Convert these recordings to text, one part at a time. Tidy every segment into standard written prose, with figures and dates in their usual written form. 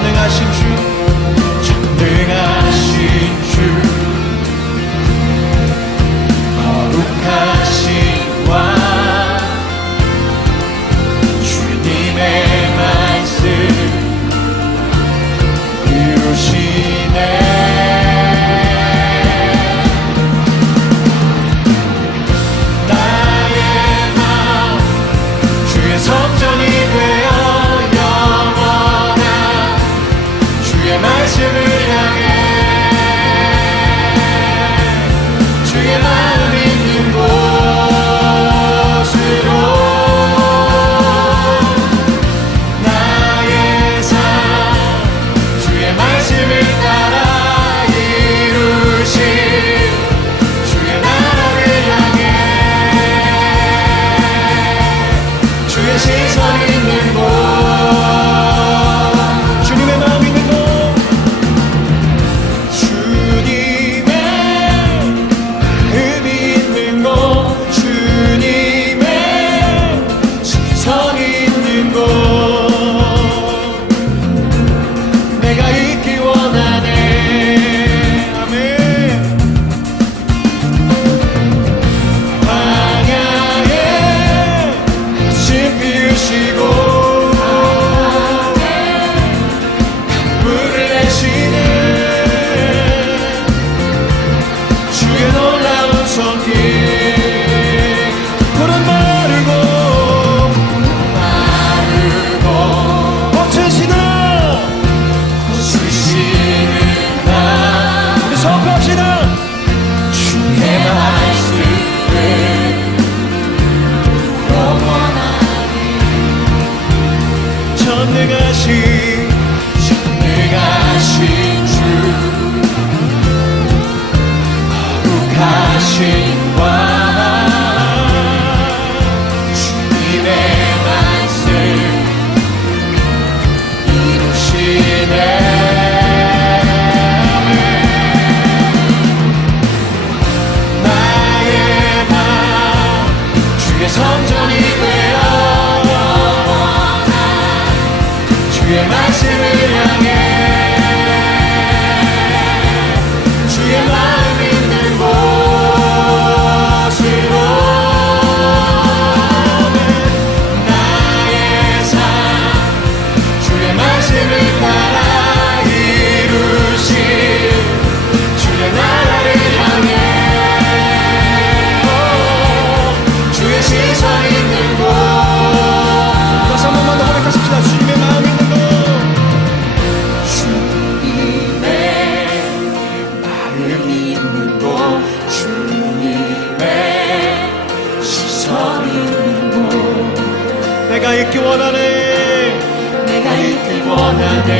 전능하신 주, 전능하신 주, 거룩하신 왕, 주님의 말씀 이루시네. 나의 마음 주의 성전이 되어 영원한 주의 말씀을 향해 주의 마음 있는 곳으로 나의 삶 주의 말씀을 따라 이루신 주의 나라를 향해 주의 시선 있는 곳, 주님의 마음 있는 곳, 주님의 의미 있는 곳, 주님의 시선 있는 곳, 내가 있기 원하네. 아멘. 광야에 심 피우시고 물을 내시는 주의 놀라운 손길, 푸른 마르고 멈추시는 고치시는 나, 우리 선포합시다. 주의 말씀을 영원하게 전능하신 주, 거룩하신 왕, 주님의 말씀 이루시네. 나의 맘 주의 성전이 되어 영원한 주의 말씀을 향해 주의 마음 있는 곳으로 나의 삶 주의 말씀을 따라 이루신 주의 나라를 향해 주의 시선 있는 곳, 다시 한 번만 더 고백하십시다. 주님의 마음 있는 곳, 주님의 마음 있는 곳, 주님의 시선 있는 곳, 내가 있기 원하네. 내가 있기 원하네.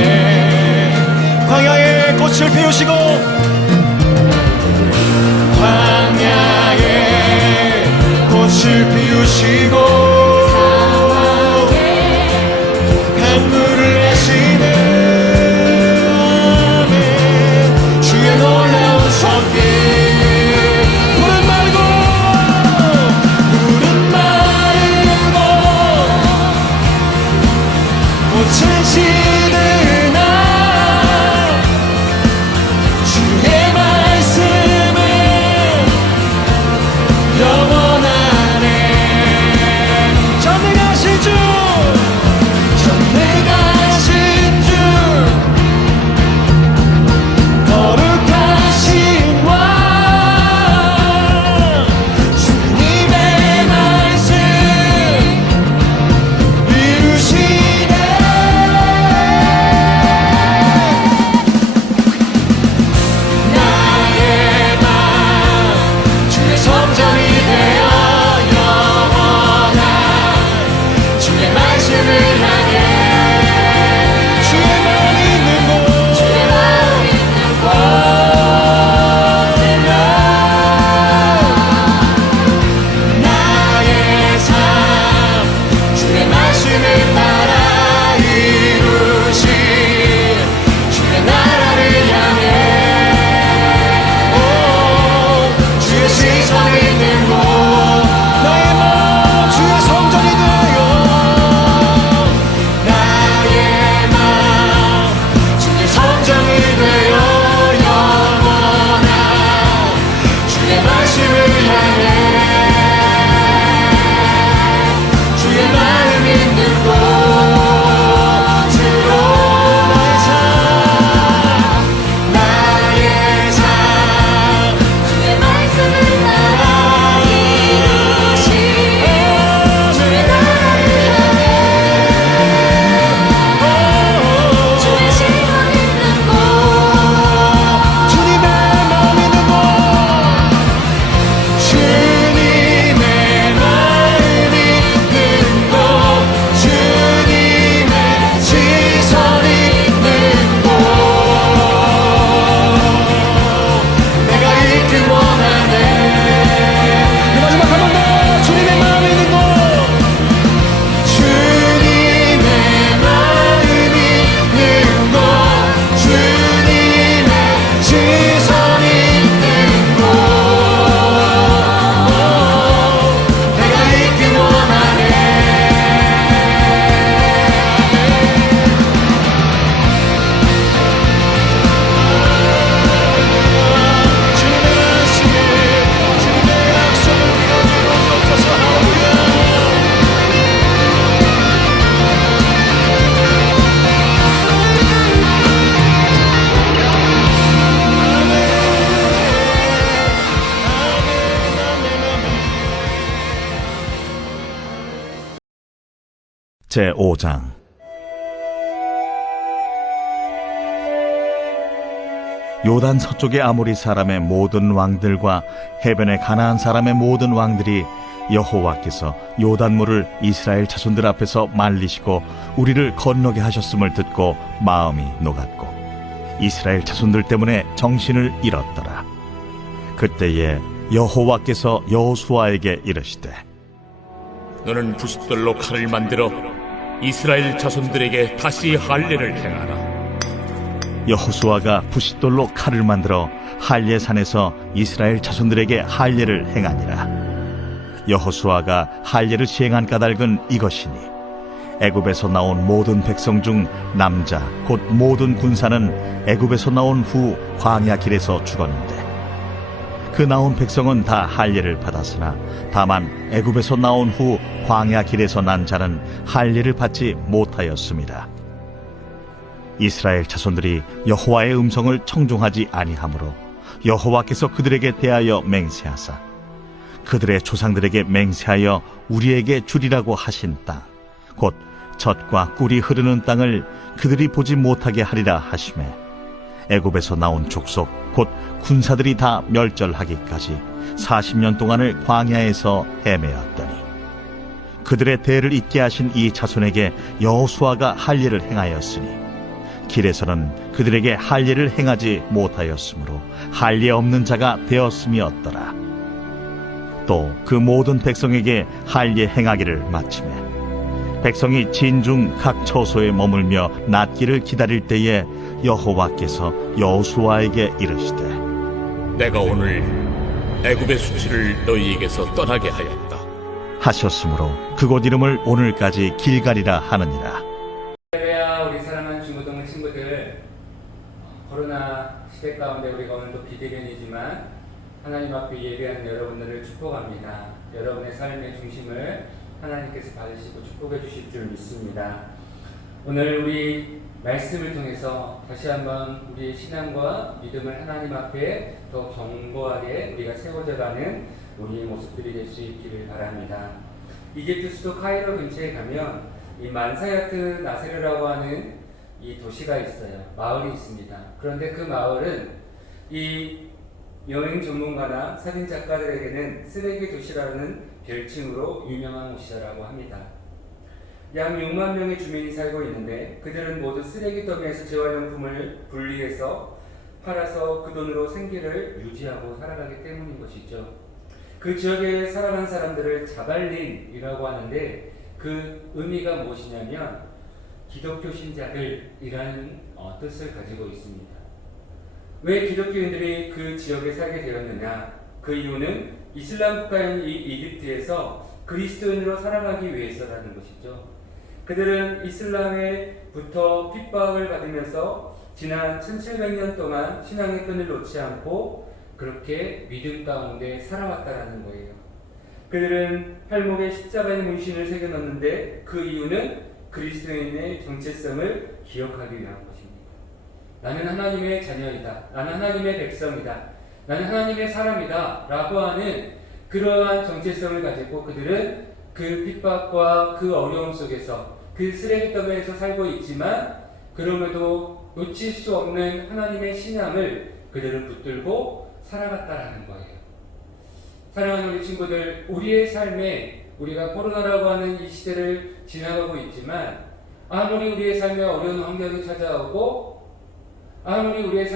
광야에 꽃을 피우시고 광야에 꽃을 피우시고 강물을 내시는 아멘. 주의 놀라운 손길, 푸른 마르고 꽃을 지는 나, 주의 말씀은 영원하네. 제5장. 요단 서쪽의 아모리 사람의 모든 왕들과 해변의 가나안 사람의 모든 왕들이 여호와께서 요단물을 이스라엘 자손들 앞에서 말리시고 우리를 건너게 하셨음을 듣고 마음이 녹았고 이스라엘 자손들 때문에 정신을 잃었더라. 그때에 여호와께서 여호수아에게 이르시되 너는 부싯돌로 칼을 만들어 이스라엘 자손들에게 다시 할례를 행하라. 여호수아가 부싯돌로 칼을 만들어 할례산에서 이스라엘 자손들에게 할례를 행하니라. 여호수아가 할례를 시행한 까닭은 이것이니 애굽에서 나온 모든 백성 중 남자 곧 모든 군사는 애굽에서 나온 후 광야 길에서 죽었는데 그 나온 백성은 다 할례를 받았으나 다만 애굽에서 나온 후 광야 길에서 난 자는 할례를 받지 못하였습니다. 이스라엘 자손들이 여호와의 음성을 청종하지 아니하므로 여호와께서 그들에게 대하여 맹세하사 그들의 조상들에게 맹세하여 우리에게 주리라고 하신 땅 곧 젖과 꿀이 흐르는 땅을 그들이 보지 못하게 하리라 하시매 애굽에서 나온 족속 곧 군사들이 다 멸절하기까지 40년 동안을 광야에서 헤매었더니 그들의 대를 잇게 하신 이 자손에게 여호수아가 할례를 행하였으니 길에서는 그들에게 할례를 행하지 못하였으므로 할례 없는 자가 되었음이었더라. 또 그 모든 백성에게 할례 행하기를 마치매 백성이 진중 각 처소에 머물며 낫기를 기다릴 때에 여호와께서 여호수아에게 이르시되 내가 오늘 애굽의 수치를 너희에게서 떠나게 하였다 하셨으므로 그곳 이름을 오늘까지 길갈이라 하느니라. 할렐루야. 우리 사랑하는 중고등부 친구들, 코로나 시대 가운데 우리가 오늘도 비대면이지만 하나님 앞에 예배하는 여러분들을 축복합니다. 여러분의 삶의 중심을 하나님께서 받으시고 축복해 주실 줄 믿습니다. 오늘 우리 말씀을 통해서 다시 한번 우리의 신앙과 믿음을 하나님 앞에 더 견고하게 우리가 세워져 가는 우리의 모습들이 될 수 있기를 바랍니다. 이집트 수도 카이로 근처에 가면 이 만사야트 나세르라고 하는 이 도시가 있어요. 마을이 있습니다. 그런데 그 마을은 이 여행 전문가나 사진 작가들에게는 쓰레기 도시라는 별칭으로 유명한 곳이라고 합니다. 약 6만 명의 주민이 살고 있는데 그들은 모두 쓰레기 더미에서 재활용품을 분리해서 팔아서 그 돈으로 생계를 유지하고 살아가기 때문인 것이죠. 그 지역에 살아간 사람들을 자발린이라고 하는데 그 의미가 무엇이냐면 기독교 신자들이라는 뜻을 가지고 있습니다. 왜 기독교인들이 그 지역에 살게 되었느냐? 그 이유는 이슬람 국가인 이 이집트에서 그리스도인으로 살아가기 위해서라는 것이죠. 그들은 이슬람에부터 핍박을 받으면서 지난 1700년 동안 신앙의 끈을 놓지 않고 그렇게 믿음 가운데 살아왔다라는 거예요. 그들은 팔목에 십자가의 문신을 새겨넣는데 그 이유는 그리스도인의 정체성을 기억하기 위한 것입니다. 나는 하나님의 자녀이다. 나는 하나님의 백성이다. 나는 하나님의 사람이다. 라고 하는 그러한 정체성을 가지고 그들은 그 핍박과 그 어려움 속에서 그 쓰레기 더미에서 살고 있지만 그럼에도 놓칠 수 없는 하나님의 신앙을 그들은 붙들고 살아갔다라는 거예요. 사랑하는 우리 친구들, 우리의 삶에 우리가 코로나라고 하는 이 시대를 지나가고 있지만 아무리 우리의 삶에 어려운 환경이 찾아오고 아무리 우리의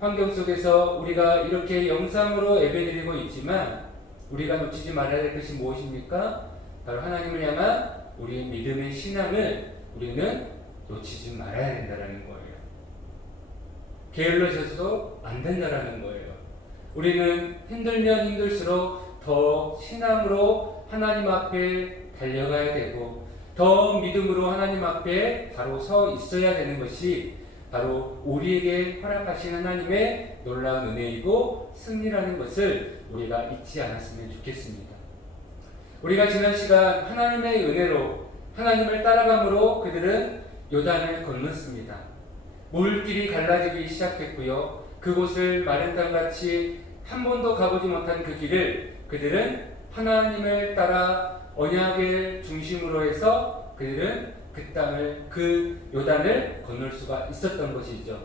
환경 속에서 우리가 이렇게 영상으로 예배드리고 있지만 우리가 놓치지 말아야 될 것이 무엇입니까? 바로 하나님을 향한 우리의 믿음의 신앙을 우리는 놓치지 말아야 된다는 거예요. 게을러져서도 안 된다는 거예요. 우리는 힘들면 힘들수록 더 신앙으로 하나님 앞에 달려가야 되고 더 믿음으로 하나님 앞에 바로 서 있어야 되는 것이 바로 우리에게 허락하신 하나님의 놀라운 은혜이고 승리라는 것을 우리가 잊지 않았으면 좋겠습니다. 우리가 지난 시간 하나님의 은혜로 하나님을 따라감으로 그들은 요단을 건넜습니다. 물길이 갈라지기 시작했고요. 그곳을 마른 땅같이 한 번도 가보지 못한 그 길을 그들은 하나님을 따라 언약을 중심으로 해서 그들은 그 요단을 건널 수가 있었던 것이죠.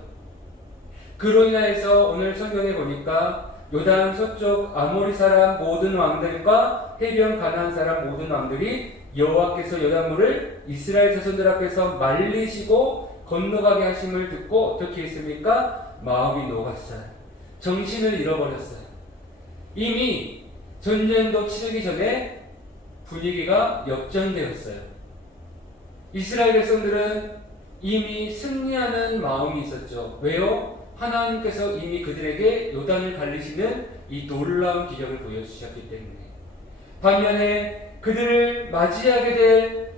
그로 인하여서 오늘 성경에 보니까 요단 서쪽 아모리 사람 모든 왕들과 해변 가나안 사람 모든 왕들이 여호와께서 요단물을 이스라엘 자손들 앞에서 말리시고 건너가게 하심을 듣고 어떻게 했습니까? 마음이 녹았어요. 정신을 잃어버렸어요. 이미 전쟁도 치르기 전에 분위기가 역전되었어요. 이스라엘 백성들은 이미 승리하는 마음이 있었죠. 왜요? 하나님께서 이미 그들에게 요단을 갈리시는 이 놀라운 기적을 보여주셨기 때문에. 반면에 그들을 맞이하게 될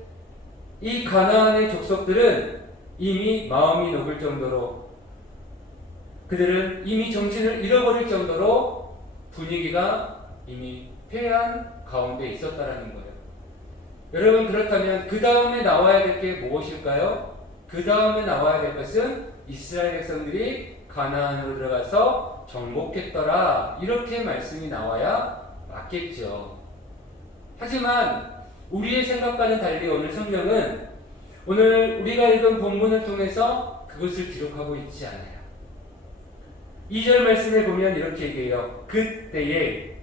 이 가나안의 족속들은 이미 마음이 녹을 정도로, 그들은 이미 정신을 잃어버릴 정도로 분위기가 이미 패한 가운데 있었다라는 거예요. 여러분, 그렇다면 그 다음에 나와야 될 게 무엇일까요? 그 다음에 나와야 될 것은 이스라엘 백성들이 가나안으로 들어가서 정복했더라, 이렇게 말씀이 나와야 맞겠죠. 하지만 우리의 생각과는 달리 오늘 성경은 오늘 우리가 읽은 본문을 통해서 그것을 기록하고 있지 않아요. 2절 말씀에 보면 이렇게 얘기해요. 그때에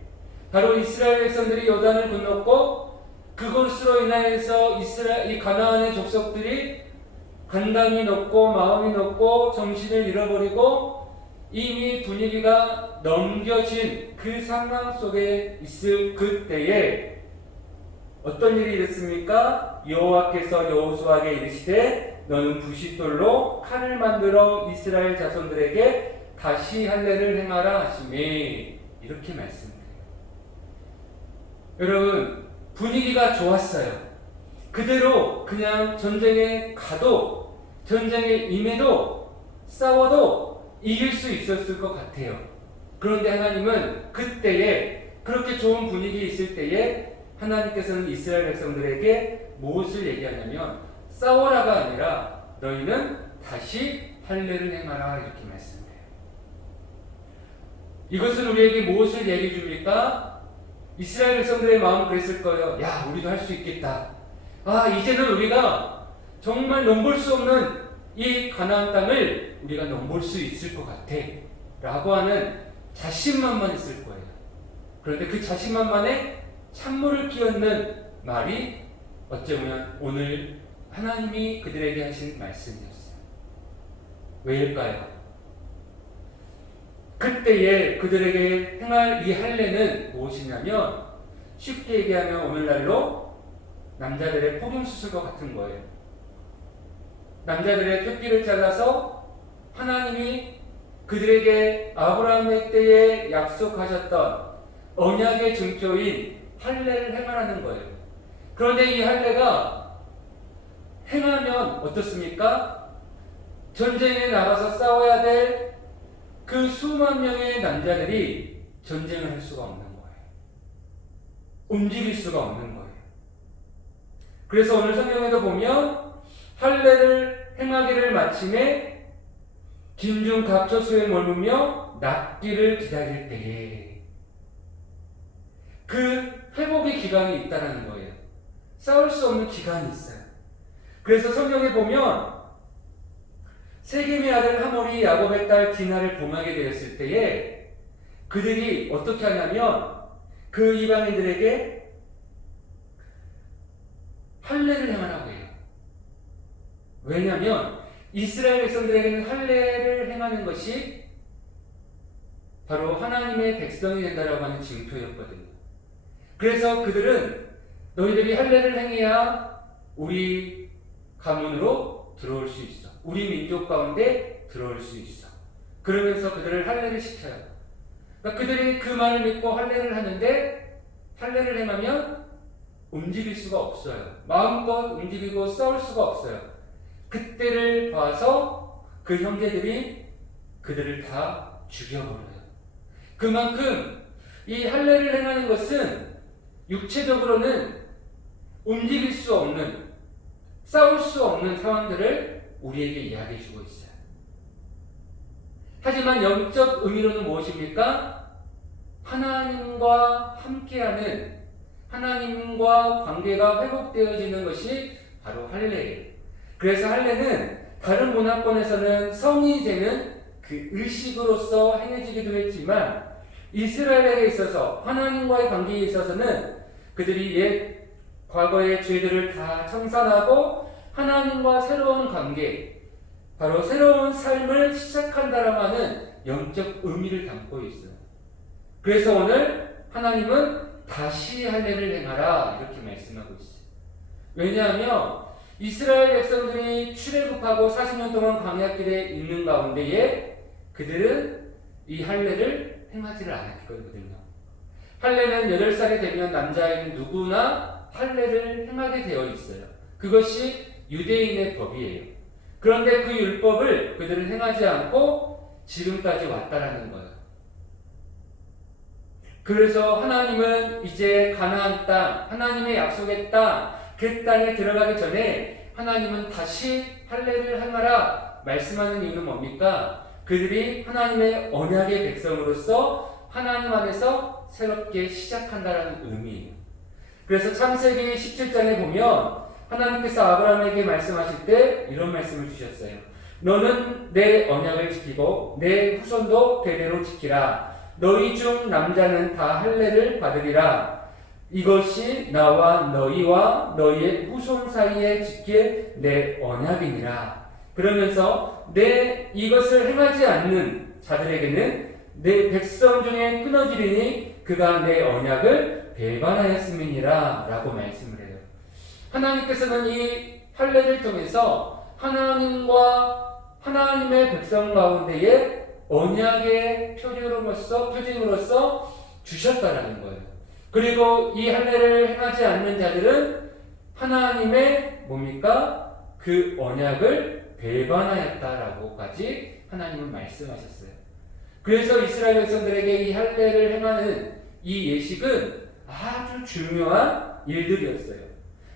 바로 이스라엘 백성들이 요단을 건넜고 그것으로 인하여서 이 가나안의 족속들이 간담이 높고 마음이 높고 정신을 잃어버리고 이미 분위기가 넘겨진 그 상황 속에 있을 그때에 어떤 일이 일어났습니까? 여호와께서 여호수아에게 이르시되 너는 부싯돌로 칼을 만들어 이스라엘 자손들에게 다시 할례를 행하라 하시매, 이렇게 말씀해요. 여러분, 분위기가 좋았어요. 그대로 그냥 전쟁에 가도, 전쟁에 임해도, 싸워도 이길 수 있었을 것 같아요. 그런데 하나님은 그때에, 그렇게 좋은 분위기 있을 때에 하나님께서는 이스라엘 백성들에게 무엇을 얘기하냐면 싸워라가 아니라 너희는 다시 할례를 행하라, 이렇게 말씀해요. 이것은 우리에게 무엇을 얘기해 줍니까? 이스라엘 백성들의 마음은 그랬을 거예요. 야, 우리도 할 수 있겠다. 아, 이제는 우리가 정말 넘볼 수 없는 이 가나안 땅을 우리가 넘볼 수 있을 것 같아, 라고 하는 자신만만 있을 거예요. 그런데 그 자신만만에 찬물을 끼얹는 말이 어쩌면 오늘 하나님이 그들에게 하신 말씀이었어요. 왜일까요? 그때에 그들에게 행할 이 할례는 무엇이냐면, 쉽게 얘기하면 오늘날로 남자들의 폭염수술과 같은 거예요. 남자들의 뼈끼를 잘라서 하나님이 그들에게 아브라함의 때에 약속하셨던 언약의 증표인 할례를 행하라는 거예요. 그런데 이 할례가 행하면 어떻습니까? 전쟁에 나가서 싸워야 될 그 수만 명의 남자들이 전쟁을 할 수가 없는 거예요. 움직일 수가 없는 거예요. 그래서 오늘 성경에도 보면 할례를 행하기를 마침에 진중 갑초소에 머물며 낫기를 기다릴 때에 그 회복의 기간이 있다라는 거예요. 싸울 수 없는 기간이 있어요. 그래서 성경에 보면 세겜의 아들 하몰이 야곱의 딸 디나를 범하게 되었을 때에 그들이 어떻게 하냐면 그 이방인들에게 할례를 행하라고 해요. 왜냐하면 이스라엘 백성들에게는 할례를 행하는 것이 바로 하나님의 백성이 된다라고 하는 징표였거든요. 그래서 그들은 너희들이 할례를 행해야 우리 가문으로 들어올 수 있어, 우리 민족 가운데 들어올 수 있어. 그러면서 그들을 할례를 시켜요. 그러니까 그들이 그 말을 믿고 할례를 하는데 할례를 행하면 움직일 수가 없어요. 마음껏 움직이고 싸울 수가 없어요. 그때를 봐서 그 형제들이 그들을 다 죽여버려요. 그만큼 이 할례를 행하는 것은 육체적으로는 움직일 수 없는, 싸울 수 없는 상황들을 우리에게 이야기해주고 있어요. 하지만 영적 의미로는 무엇입니까? 하나님과 함께하는, 하나님과 관계가 회복되어지는 것이 바로 할례예요. 그래서 할례는 다른 문화권에서는 성이 되는 그 의식으로서 행해지기도 했지만 이스라엘에 있어서 하나님과의 관계에 있어서는 그들이 옛 과거의 죄들을 다 청산하고 하나님과 새로운 관계, 바로 새로운 삶을 시작한다라고 하는 영적 의미를 담고 있어요. 그래서 오늘 하나님은 다시 할례를 행하라 이렇게 말씀하고 있어요. 왜냐하면 이스라엘 백성들이 출애굽하고 40년 동안 광야길에 있는 가운데에 그들은 이 할례를 행하지를 않았거든요. 할례는 8살이 되면 남자아이는 누구나 할례를 행하게 되어 있어요. 그것이 유대인의 법이에요. 그런데 그 율법을 그들은 행하지 않고 지금까지 왔다라는 거예요. 그래서 하나님은 이제 가나안 땅, 하나님의 약속의 땅, 그 땅에 들어가기 전에 하나님은 다시 할례를 행하라 말씀하는 이유는 뭡니까? 그들이 하나님의 언약의 백성으로서 하나님 안에서 새롭게 시작한다라는 의미예요. 그래서 창세기 17장에 보면 하나님께서 아브라함에게 말씀하실 때 이런 말씀을 주셨어요. 너는 내 언약을 지키고 내 후손도 대대로 지키라. 너희 중 남자는 다 할례를 받으리라. 이것이 나와 너희와 너희의 후손 사이에 지킬 내 언약이니라. 그러면서 내 이것을 행하지 않는 자들에게는 내 백성 중에 끊어지리니 그가 내 언약을 배반하였음이니라 라고 말씀을 해요. 하나님께서는 이 할례를 통해서 하나님과 하나님의 백성 가운데에 언약의 표징으로서 주셨다라는 거예요. 그리고 이 할례를 행하지 않는 자들은 하나님의 뭡니까? 그 언약을 배반하였다라고까지 하나님은 말씀하셨어요. 그래서 이스라엘 백성들에게 이 할례를 행하는 이 예식은 아주 중요한 일들이었어요.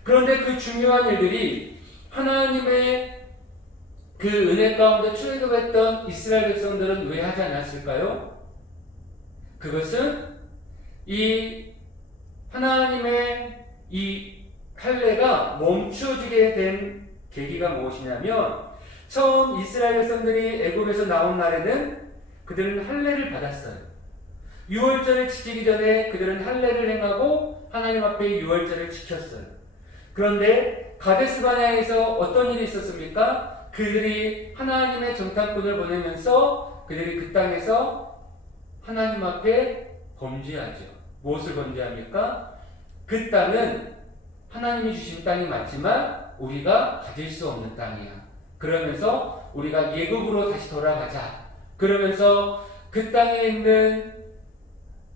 그런데 그 중요한 일들이 하나님의 그 은혜 가운데 출애굽했던 이스라엘 백성들은 왜 하지 않았을까요? 그것은 이 하나님의 이 할례가 멈춰지게 된 계기가 무엇이냐면 처음 이스라엘 백성들이 애굽에서 나온 날에는 그들은 할례를 받았어요. 유월절을 지키기 전에 그들은 할례를 행하고 하나님 앞에 유월절을 지켰어요. 그런데 가데스 바네아에서 어떤 일이 있었습니까? 그들이 하나님의 정탐꾼을 보내면서 그들이 그 땅에서 하나님 앞에 범죄하죠. 무엇을 범죄합니까? 그 땅은 하나님이 주신 땅이 맞지만 우리가 가질 수 없는 땅이야. 그러면서 우리가 예굽으로 다시 돌아가자. 그러면서 그 땅에 있는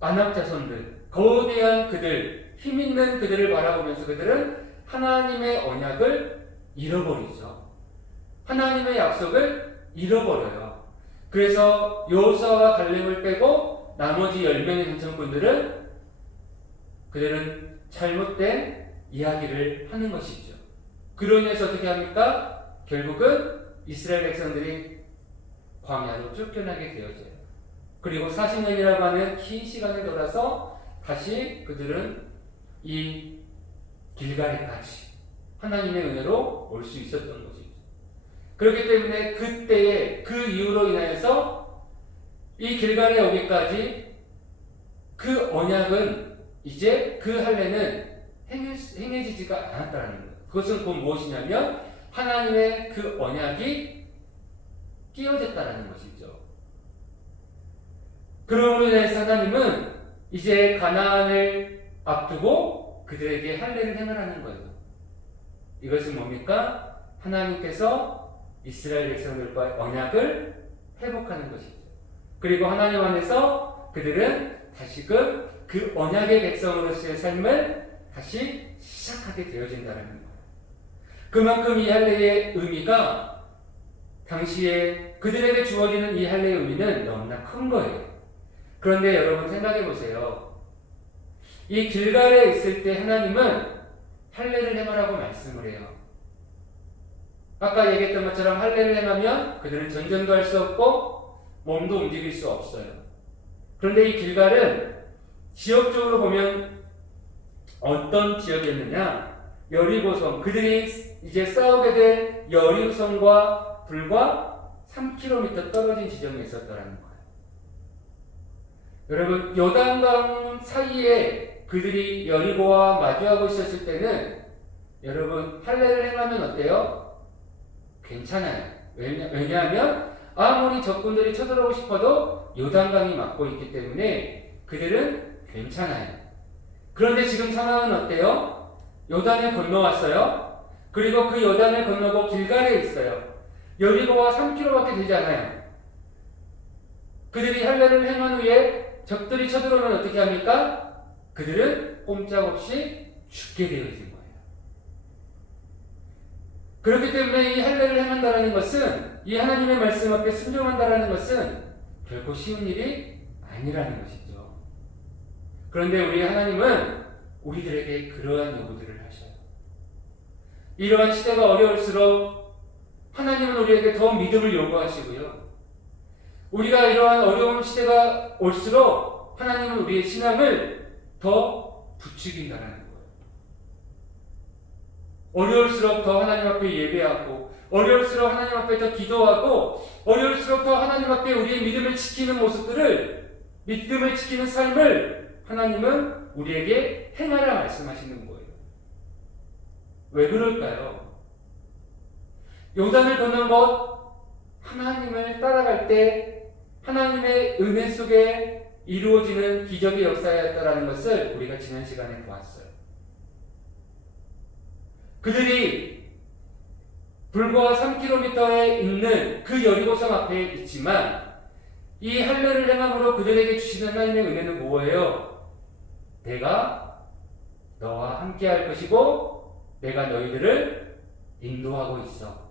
아낙 자손들, 거대한 그들, 힘 있는 그들을 바라보면서 그들은 하나님의 언약을 잃어버리죠. 하나님의 약속을 잃어버려요. 그래서 여호수아와 갈렙을 빼고 나머지 10명의 정탐꾼들은 그들은 잘못된 이야기를 하는 것이죠. 그로 인해서 어떻게 합니까? 결국은 이스라엘 백성들이 광야로 쫓겨나게 되어져요. 그리고 40년이라고 하는 긴 시간을 돌아서 다시 그들은 이 길갈에까지 하나님의 은혜로 올 수 있었던 것이죠. 그렇기 때문에 그때의 그 이유로 인하여서 이 길갈에 오기까지 그 언약은 이제 그 할례는 행해지지가 않았다는 거예요. 그것은 곧 무엇이냐면 하나님의 그 언약이 끼어졌다는 것이죠. 그러므로 인해서 하나님은 이제 가나안을 앞두고 그들에게 할례를 행하라는 거예요. 이것은 뭡니까? 하나님께서 이스라엘 백성들과의 언약을 회복하는 것이죠. 그리고 하나님 안에서 그들은 다시금 그 언약의 백성으로서의 삶을 다시 시작하게 되어진다는 거예요. 그만큼 이 할례의 의미가 당시에 그들에게 주어지는 이 할례의 의미는 너무나 큰 거예요. 그런데 여러분 생각해 보세요. 이 길갈에 있을 때 하나님은 할례를 행하라고 말씀을 해요. 아까 얘기했던 것처럼 할례를 행하면 그들은 전쟁도 할 수 없고 몸도 움직일 수 없어요. 그런데 이 길갈은 지역적으로 보면 어떤 지역이었느냐? 여리고성, 그들이 이제 싸우게 된 여리고성과 불과 3km 떨어진 지점에 있었더라는 거예요. 여러분, 요단강 사이에 그들이 여리고와 마주하고 있었을 때는 여러분 할례를 행하면 어때요? 괜찮아요. 왜냐하면 아무리 적군들이 쳐들어오고 싶어도 요단강이 막고 있기 때문에 그들은 괜찮아요. 그런데 지금 상황은 어때요? 요단을 건너왔어요. 그리고 그 요단을 건너고 길갈에 있어요. 여리고와 3km밖에 되지 않아요. 그들이 할례를 행한 후에 적들이 쳐들어오면 어떻게 합니까? 그들은 꼼짝없이 죽게 되어 있는 거예요. 그렇기 때문에 이 할례를 행한다는 것은, 이 하나님의 말씀 앞에 순종한다는 것은 결코 쉬운 일이 아니라는 것이죠. 그런데 우리 하나님은 우리들에게 그러한 요구들을 하셔요. 이러한 시대가 어려울수록 하나님은 우리에게 더 믿음을 요구하시고요. 우리가 이러한 어려운 시대가 올수록 하나님은 우리의 신앙을 더 부추긴다는 거예요. 어려울수록 더 하나님 앞에 예배하고, 어려울수록 하나님 앞에 더 기도하고, 어려울수록 더 하나님 앞에 우리의 믿음을 지키는 모습들을, 믿음을 지키는 삶을 하나님은 우리에게 행하라 말씀하시는 거예요. 왜 그럴까요? 요단을 건넌 것, 하나님을 따라갈 때 하나님의 은혜 속에 이루어지는 기적의 역사였다라는 것을 우리가 지난 시간에 보았어요. 그들이 불과 3km에 있는 그 여리고성 앞에 있지만 이 할례를 행함으로 그들에게 주시는 하나님의 은혜는 뭐예요? 내가 너와 함께 할 것이고 내가 너희들을 인도하고 있어.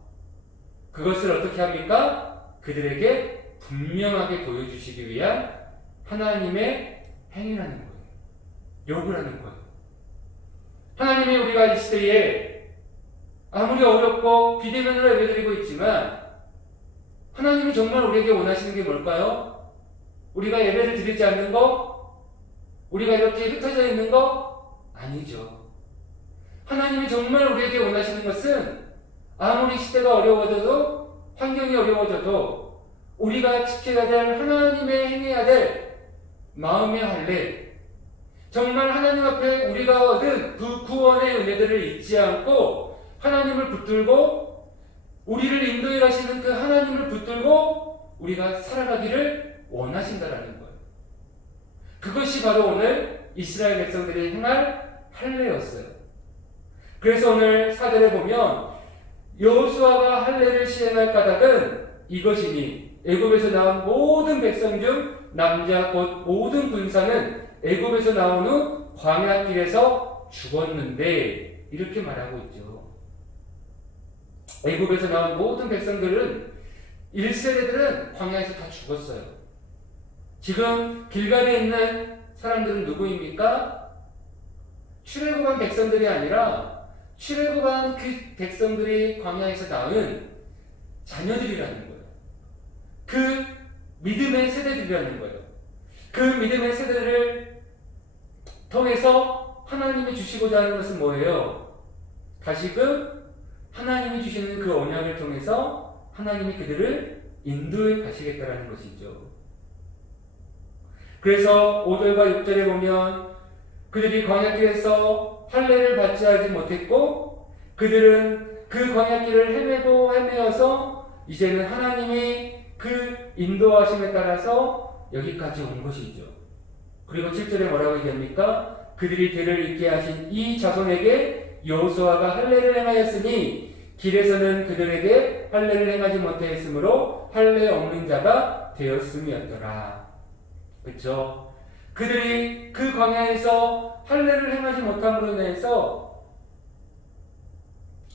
그것을 어떻게 합니까? 그들에게 분명하게 보여주시기 위한 하나님의 행위라는 거예요. 요구라는 거예요. 하나님이 우리가 이 시대에 아무리 어렵고 비대면으로 예배드리고 있지만 하나님이 정말 우리에게 원하시는 게 뭘까요? 우리가 예배를 드리지 않는 거? 우리가 이렇게 흩어져 있는 거? 아니죠. 하나님이 정말 우리에게 원하시는 것은 아무리 시대가 어려워져도, 환경이 어려워져도 우리가 지켜야 될, 하나님의 행해야 될 마음의 할례, 정말 하나님 앞에 우리가 얻은 그 구원의 은혜들을 잊지 않고 하나님을 붙들고 우리를 인도해 가시는 그 하나님을 붙들고 우리가 살아가기를 원하신다라는 거예요. 그것이 바로 오늘 이스라엘 백성들이 행할 할례였어요. 그래서 오늘 4절에 보면 여호수아가 할례를 시행할 까닭은 이것이니 애굽에서 나온 모든 백성 중 남자 곧 모든 군사는 애굽에서 나온 후 광야길에서 죽었는데, 이렇게 말하고 있죠. 애굽에서 나온 모든 백성들은 1세대들은 광야에서 다 죽었어요. 지금 길갈에 있는 사람들은 누구입니까? 출애굽한 백성들이 아니라 출애굽한 그 백성들이 광야에서 낳은 자녀들이라는 거예요. 그 믿음의 세대들이라는 거예요. 그 믿음의 세대를 통해서 하나님이 주시고자 하는 것은 뭐예요? 다시금 하나님이 주시는 그 언약을 통해서 하나님이 그들을 인도해 가시겠다라는 것이죠. 그래서 5절과 6절에 보면 그들이 광야길에서 할례를 받지 하지 못했고 그들은 그 광야길을 헤매고 헤매어서 이제는 하나님이 그 인도하심에 따라서 여기까지 온 것이죠. 그리고 7절에 뭐라고 얘기합니까? 그들이 대를 잇게 하신 이 자손에게 여호수아가 할례를 행하였으니 길에서는 그들에게 할례를 행하지 못하였으므로 할례 없는 자가 되었음이었더라. 그렇죠? 그들이 그 광야에서 할례를 행하지 못함으로 인해서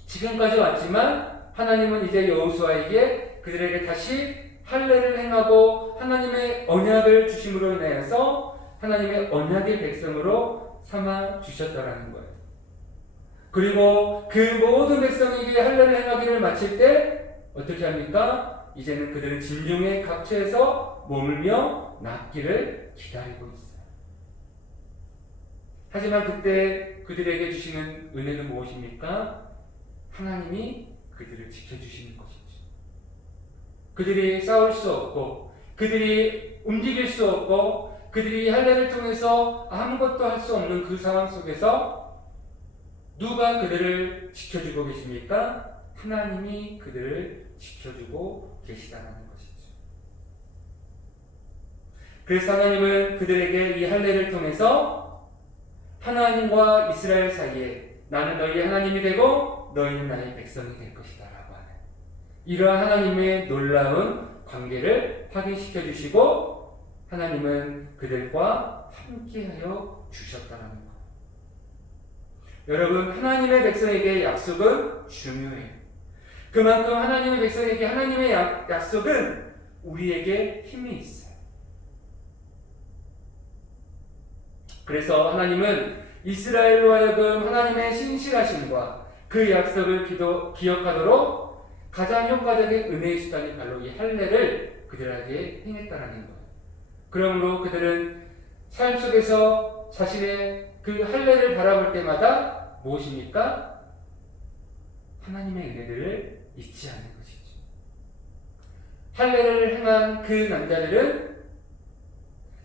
지금까지 왔지만 하나님은 이제 여호수아에게 그들에게 다시 할례를 행하고 하나님의 언약을 주심으로 인하여서 하나님의 언약의 백성으로 삼아 주셨다라는 거예요. 그리고 그 모든 백성에게 할례를 행하기를 마칠 때 어떻게 합니까? 이제는 그들은 진중의 각처에서 머물며 낫기를 기다리고 있어요. 하지만 그때 그들에게 주시는 은혜는 무엇입니까? 하나님이 그들을 지켜주시는 것이죠. 그들이 싸울 수 없고, 그들이 움직일 수 없고, 그들이 할례를 통해서 아무것도 할 수 없는 그 상황 속에서 누가 그들을 지켜주고 계십니까? 하나님이 그들을 지켜주고 계시다는 것이죠. 그래서 하나님은 그들에게 이 할례를 통해서 하나님과 이스라엘 사이에 나는 너희의 하나님이 되고 너희는 나의 백성이 될 것이다 라고 하는 이러한 하나님의 놀라운 관계를 확인시켜 주시고, 하나님은 그들과 함께하여 주셨다는 것. 여러분, 하나님의 백성에게 약속은 중요해요. 그만큼 하나님의 백성에게 하나님의 약속은 우리에게 힘이 있어요. 그래서 하나님은 이스라엘로 하여금 하나님의 신실하심과 그 약속을 기억하도록 가장 효과적인 은혜의 수단이 바로 이 할례를 그들에게 행했다라는 거예요. 그러므로 그들은 삶 속에서 자신의 그 할례를 바라볼 때마다 무엇입니까? 하나님의 은혜를 잊지 않는 것이죠. 할례를 행한 그 남자들은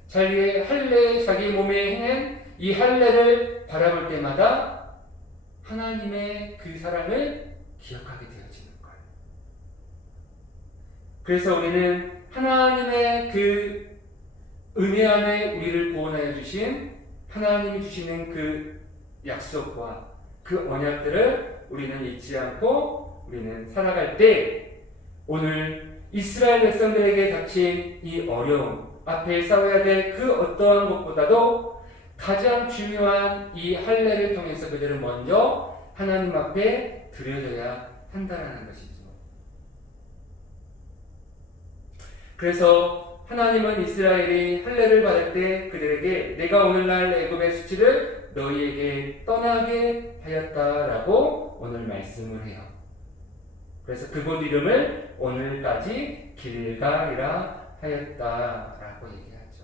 자기 몸에 행한 이 할례를 바라볼 때마다 하나님의 그 사랑을 기억하게 되어지는 거예요. 그래서 우리는 하나님의 그 은혜 안에 우리를 구원하여 주신 하나님이 주시는 그 약속과 그 언약들을 우리는 잊지 않고 우리는 살아갈 때 오늘 이스라엘 백성들에게 닥친 이 어려움 앞에 싸워야 될 그 어떠한 것보다도 가장 중요한 이 할례를 통해서 그들은 먼저 하나님 앞에 드려져야 한다는 것이죠. 그래서 하나님은 이스라엘이 할례를 받을 때 그들에게 내가 오늘날 애굽의 수치를 너희에게 떠나게 하였다라고 오늘 말씀을 해요. 그래서 그곳 이름을 오늘까지 길갈이라 하였다라고 얘기하죠.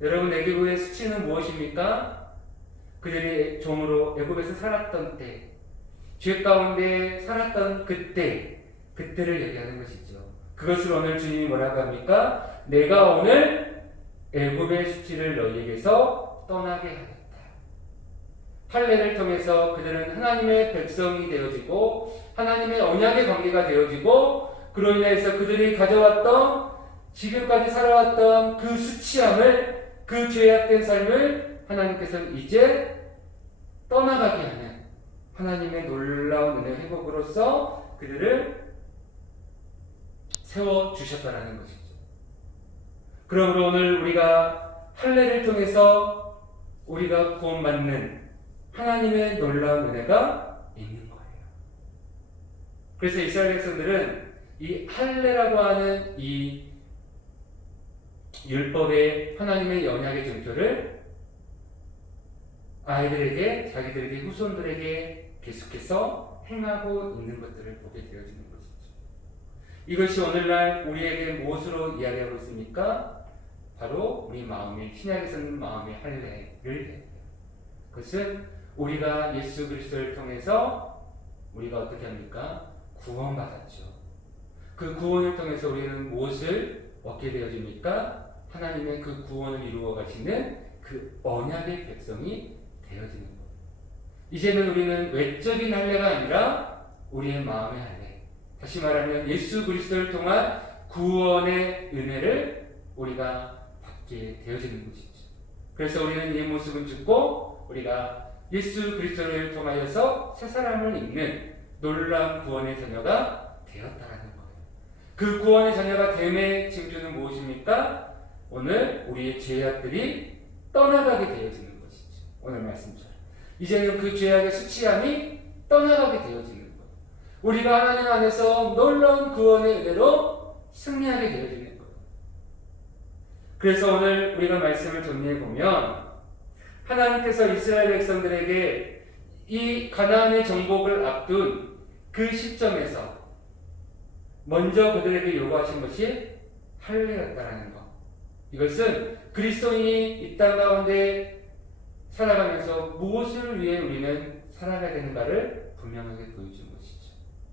여러분, 애굽의 수치는 무엇입니까? 그들이 종으로 애굽에서 살았던 때, 죄 가운데 살았던 그때를 얘기하는 것이죠. 그것을 오늘 주님이 뭐라고 합니까? 내가 오늘 애굽의 수치를 너희에게서 떠나게 하겠다. 할례를 통해서 그들은 하나님의 백성이 되어지고 하나님의 언약의 관계가 되어지고 그로 인해서 그들이 가져왔던 지금까지 살아왔던 그 수치함을, 그 죄악된 삶을 하나님께서는 이제 떠나가게 하는 하나님의 놀라운 은혜 회복으로서 그들을 세워주셨다는 것이죠. 그러므로 오늘 우리가 할례를 통해서 우리가 구원받는 하나님의 놀라운 은혜가 있는 거예요. 그래서 이스라엘 백성들은 이 할례라고 하는 이 율법의 하나님의 언약의 증표를 아이들에게, 자기들에게, 후손들에게 계속해서 행하고 있는 것들을 보게 되어지는 것이죠. 이것이 오늘날 우리에게 무엇으로 이야기하고 있습니까? 바로 우리 마음의, 신약에서는 마음의 할례를 해요. 그것은 우리가 예수 그리스도를 통해서 우리가 어떻게 합니까? 구원받았죠. 그 구원을 통해서 우리는 무엇을 얻게 되어집니까? 하나님의 그 구원을 이루어 가시는 그 언약의 백성이 되어지는 거예요. 이제는 우리는 외적인 할례가 아니라 우리의 마음의 할례, 다시 말하면 예수 그리스도를 통한 구원의 은혜를 우리가 받게 되어지는 것이죠. 그래서 우리는 이 모습을 죽고 우리가 예수 그리스도를 통하여서 새 사람을 입는 놀라운 구원의 자녀가 되었다라는 거예요. 그 구원의 자녀가 됨의 징조는 무엇입니까? 오늘 우리의 죄악들이 떠나가게 되어지는 것이죠. 오늘 말씀처럼 이제는 그 죄악의 수치함이 떠나가게 되어지는 거예요. 우리가 하나님 안에서 놀라운 구원의 은혜로 승리하게 되어지는 거예요. 그래서 오늘 우리가 말씀을 정리해 보면 하나님께서 이스라엘 백성들에게 이 가나안의 정복을 앞둔 그 시점에서 먼저 그들에게 요구하신 것이 할례였다라는 것. 이것은 그리스도인이 이 땅 가운데 살아가면서 무엇을 위해 우리는 살아가야 되는가를 분명하게 보여준 것이죠.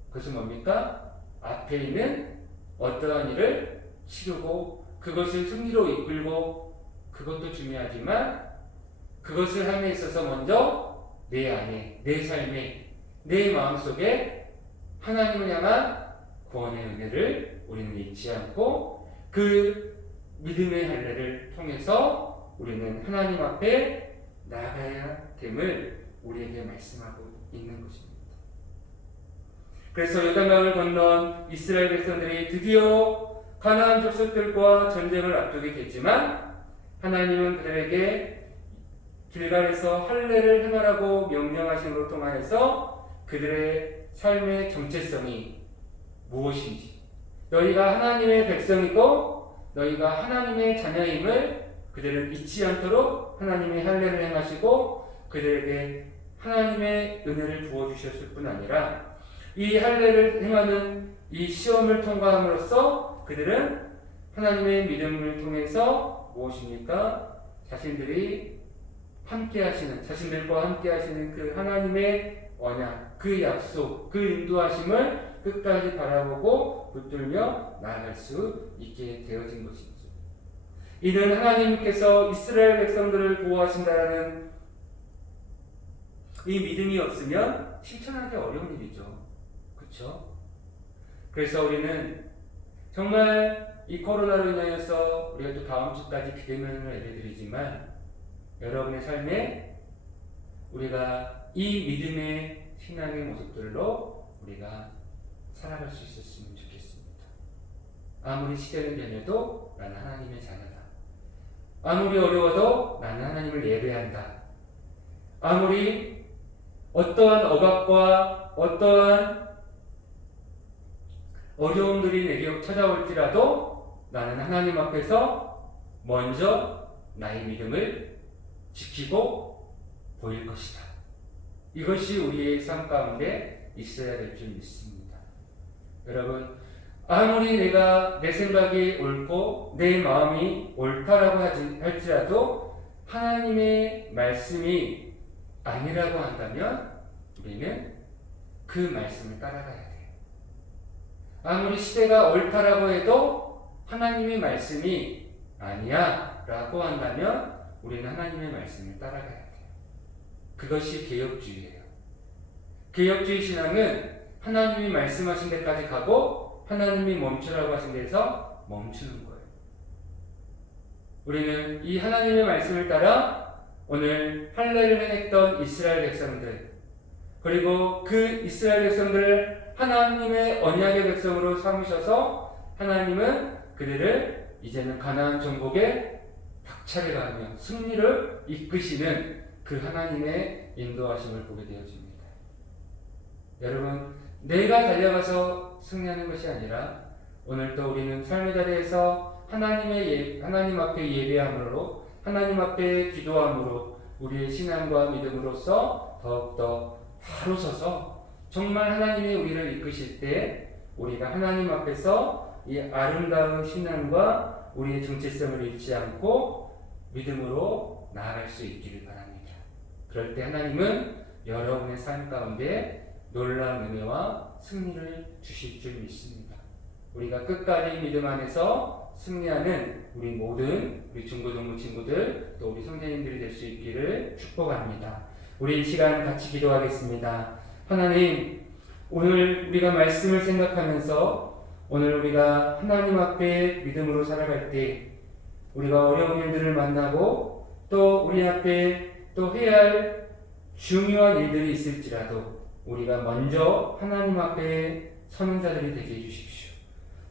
그것은 뭡니까? 앞에 있는 어떠한 일을 치르고 그것을 승리로 이끌고 그것도 중요하지만 그것을 함에 있어서 먼저 내 안에, 내 삶에, 내 마음속에 하나님을 향한 구원의 은혜를 우리는 잊지 않고 그 믿음의 할례를 통해서 우리는 하나님 앞에 나아가야 됨을 우리에게 말씀하고 있는 것입니다. 그래서 요단강을 건넌 이스라엘 백성들이 드디어 가나안 족속들과 전쟁을 앞두게 됐지만 하나님은 그들에게 길갈에서 할례를 행하라고 명령하심으로 통하여서 그들의 삶의 정체성이 무엇인지, 너희가 하나님의 백성이고 너희가 하나님의 자녀임을 그들을 잊지 않도록 하나님의 할례를 행하시고 그들에게 하나님의 은혜를 부어주셨을 뿐 아니라 이 할례를 행하는 이 시험을 통과함으로써 그들은 하나님의 믿음을 통해서 무엇입니까? 자신들과 함께 하시는 그 하나님의 언약, 그 약속, 그 인도하심을 끝까지 바라보고 붙들며 나아갈 수 있게 되어진 것이죠. 이는 하나님께서 이스라엘 백성들을 보호하신다라는 이 믿음이 없으면 실천하기 어려운 일이죠. 그렇죠? 그래서 우리는 정말 이 코로나로 인하여서 우리가 또 다음 주까지 비대면을 예배드리지만 여러분의 삶에 우리가 이 믿음의 신앙의 모습들로 우리가 살아갈 수 있었으면 좋겠습니다. 아무리 시대는 변해도 나는 하나님의 자녀다. 아무리 어려워도 나는 하나님을 예배한다. 아무리 어떠한 억압과 어떠한 어려움들이 내게 찾아올지라도 나는 하나님 앞에서 먼저 나의 믿음을 지키고 보일 것이다. 이것이 우리의 삶 가운데 있어야 될 줄 믿습니다. 여러분, 아무리 내 생각이 옳고 내 마음이 옳다라고 할지라도 하나님의 말씀이 아니라고 한다면 우리는 그 말씀을 따라가야 돼요. 아무리 시대가 옳다라고 해도 하나님의 말씀이 아니야 라고 한다면 우리는 하나님의 말씀을 따라가야 돼요. 그것이 개혁주의예요. 개혁주의 신앙은 하나님이 말씀하신 데까지 가고 하나님이 멈추라고 하신 데서 멈추는 거예요. 우리는 이 하나님의 말씀을 따라 오늘 할례를 행했던 이스라엘 백성들, 그리고 그 이스라엘 백성들을 하나님의 언약의 백성으로 삼으셔서 하나님은 그들을 이제는 가나안 정복에 박차를 가하며 승리를 이끄시는 그 하나님의 인도하심을 보게 되어집니다. 여러분, 내가 달려가서 승리하는 것이 아니라 오늘 또 우리는 삶의 자리에서 하나님 앞에 예배함으로, 하나님 앞에 기도함으로 우리의 신앙과 믿음으로써 더욱더 바로 서서 정말 하나님이 우리를 이끄실 때 우리가 하나님 앞에서 이 아름다운 신앙과 우리의 정체성을 잃지 않고 믿음으로 나아갈 수 있기를 바랍니다. 그럴 때 하나님은 여러분의 삶 가운데 놀라운 은혜와 승리를 주실 줄 믿습니다. 우리가 끝까지 믿음 안에서 승리하는 우리 중고등부 친구들, 또 우리 선생님들이 될 수 있기를 축복합니다. 우리 이 시간 같이 기도하겠습니다. 하나님, 오늘 우리가 말씀을 생각하면서 오늘 우리가 하나님 앞에 믿음으로 살아갈 때 우리가 어려운 일들을 만나고 또 우리 앞에 또 해야 할 중요한 일들이 있을지라도 우리가 먼저 하나님 앞에 서는 자들이 되게 해주십시오.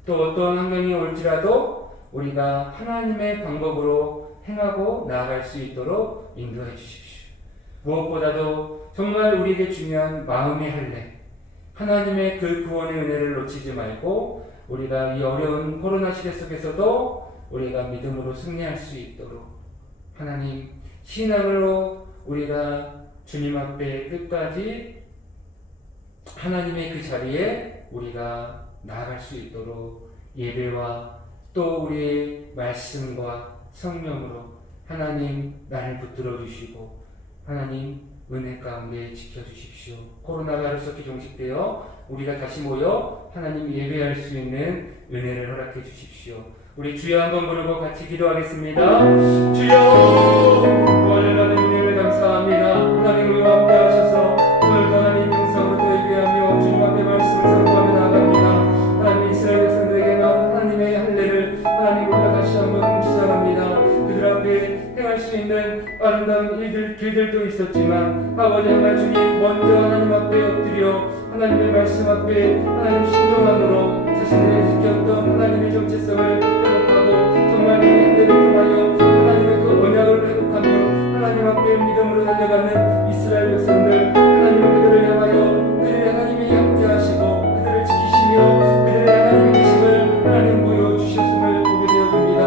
또 어떤 환경이 올지라도 우리가 하나님의 방법으로 행하고 나아갈 수 있도록 인도해 주십시오. 무엇보다도 정말 우리에게 중요한 마음의 할례, 하나님의 그 구원의 은혜를 놓치지 말고 우리가 이 어려운 코로나 시대 속에서도 우리가 믿음으로 승리할 수 있도록 하나님, 신앙으로 우리가 주님 앞에 끝까지 하나님의 그 자리에 우리가 나아갈 수 있도록 예배와 또 우리의 말씀과 성령으로 하나님 나를 붙들어 주시고 하나님 은혜 가운데 지켜주십시오. 코로나가 하루속히 종식되어 우리가 다시 모여 하나님 예배할 수 있는 은혜를 허락해 주십시오. 우리 주여 한번 부르고 같이 기도하겠습니다. 주여, 구원을 받은 은혜를 감사합니다. 하나님 우리와 함께 하셔서 오늘도 하나님 영상으로 또 예배하며 주님 앞에 말씀을 선포하며 나아갑니다. 하나님 이스라엘 백성들에게만 하나님의 할례를 하나님 우리가 다시 한번 묵상합니다. 그들 앞에 행할 수 있는 아름다운 길들도 있었지만 아버지 하나 주님 먼저 하나님 앞에 엎드려 하나님의 말씀 앞에 하나님 신중함으로 자신들이 지켰던 하나님의 정체성을 회복하고 정말 그 행대를 통하여 하나님의 그 언약을 회복하며 하나님 앞에 믿음으로 달려가는 이스라엘 백성들 하나님 그들을 향하여 그들의 하나님이 함께 하시고 그들을 지키시며 그들의 하나님의 계심을 하나님 보여주셨음을 보게 되었습니다.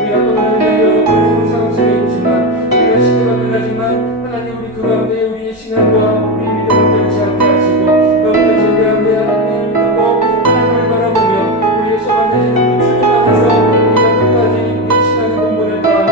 우리가 또는 여러 어려운 상황 속에 있지만 우리가 시대가 변하지만 하나님 우리 그 가운데 우리의 신앙과 우리 믿음을 변치 않게 하시고 더욱더 제대한데 하나님을 믿고 하나님을 바라보며 우리의 소원에 주님하면서 우리가 끝까지 우리 신앙의 본분을 다하며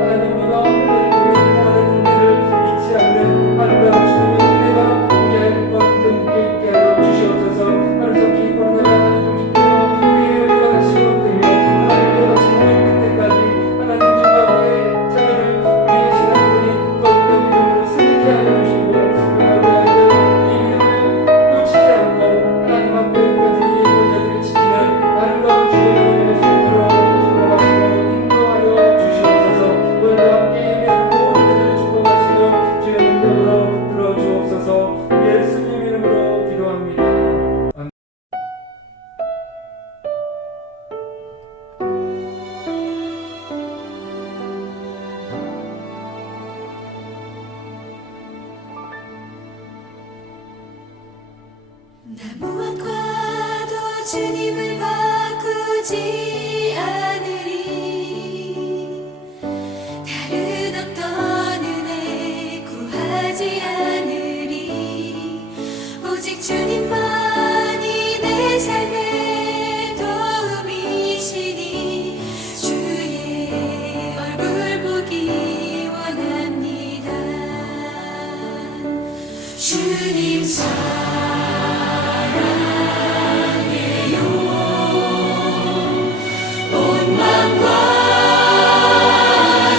하나님 우리가 오늘 통하는 은혜를 잊지 않는 아름다운 주님의 은혜가 우리의 행복과 선생님께 있게 하여 주시옵소서. 하루속히 코로나가 하나님 종식되어 우리의 우리가 다시 회복되며 하나님 우리가 다시 회복될 때까지 하나님 주님의 자녀를 우리의 신앙들이 더욱더 믿음으로 승리케 하여 주시고 우리 아이들 이 믿음을 놓치지 않고 하나님 앞에 끝까지 이 자들을 지키는 아름다운 주의 영혼이 될 수 있도록 축복하시고 인도하여 주시옵소서. 오늘도 함께 예배하는 모든 자들을 축복하시고 주의 능력으로 들어주옵소서. 예수님 이름으로 기도합니다. 아멘. 나 무엇과도 주님을 바꾸지 않으리. 다른 어떤 은혜 구하지 않으리. 오직 주님만이 내 삶의 도움이시니 주의 얼굴 보기 원합니다. 주님 온 맘과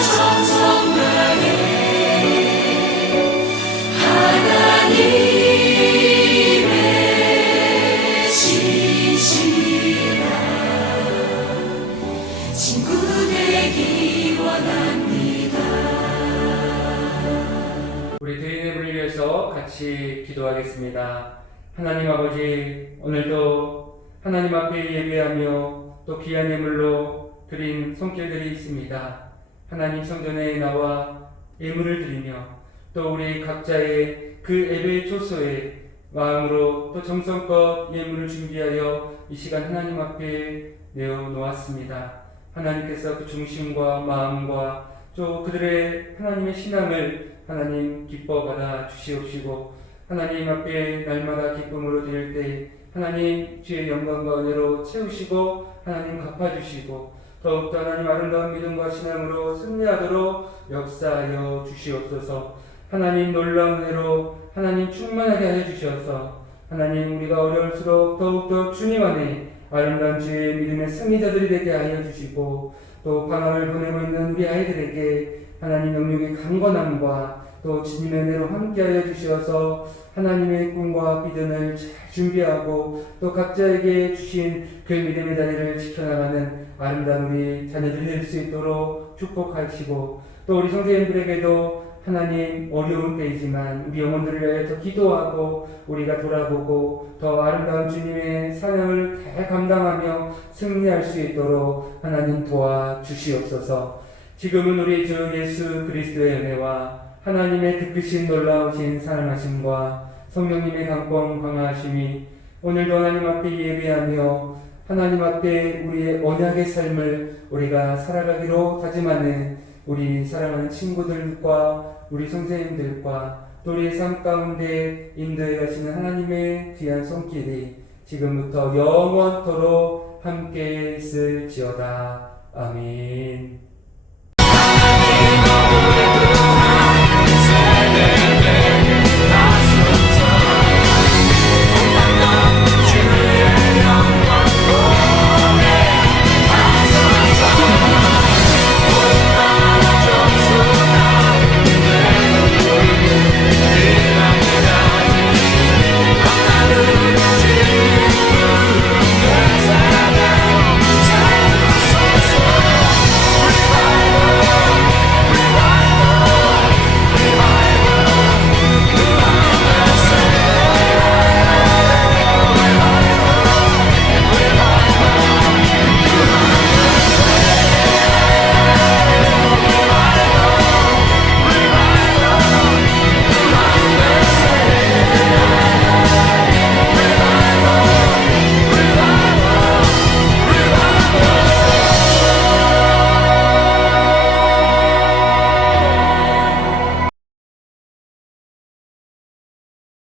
정성 다해 하나님의 신실한 친구 되기 원합니다. 우리 대인을 위해서 같이 기도하겠습니다. 하나님 아버지, 오늘도 하나님 앞에 예배하며 또 귀한 예물로 드린 손길들이 있습니다. 하나님 성전에 나와 예물을 드리며 또 우리 각자의 그 예배 초소에 마음으로 또 정성껏 예물을 준비하여 이 시간 하나님 앞에 내어놓았습니다. 하나님께서 그 중심과 마음과 또 그들의 하나님의 신앙을 하나님 기뻐 받아 주시옵시고 하나님 앞에 날마다 기쁨으로 드릴 때 하나님 주의 영광과 은혜로 채우시고 하나님 갚아주시고 더욱더 하나님 아름다운 믿음과 신앙으로 승리하도록 역사하여 주시옵소서. 하나님 놀라운 은혜로 하나님 충만하게 하여 주셔서 하나님 우리가 어려울수록 더욱더 주님 안에 아름다운 주의 믿음의 승리자들이 되게 하여 주시고 또 방황을 보내고 있는 우리 아이들에게 하나님 영육의 강건함과 또 주님의 은혜로 함께하여 주셔서 하나님의 꿈과 비전을 잘 준비하고 또 각자에게 주신 그 믿음의 자리를 지켜나가는 아름다운 우리 자녀들이 될 수 있도록 축복하시고 또 우리 선생님들에게도 하나님 어려운 때이지만 우리 영혼들을 위하여 더 기도하고 우리가 돌아보고 더 아름다운 주님의 사명을 잘 감당하며 승리할 수 있도록 하나님 도와주시옵소서. 지금은 우리 주 예수 그리스도의 은혜와 하나님의 듣으신 놀라우신 사랑하심과 성령님의 강권 강화하심이 오늘도 하나님 앞에 예배하며 하나님 앞에 우리의 언약의 삶을 우리가 살아가기로 다짐하는 우리 사랑하는 친구들과 우리 선생님들과 또 우리의 삶 가운데 인도해 가시는 하나님의 귀한 손길이 지금부터 영원토록 함께 있을지어다. 아멘.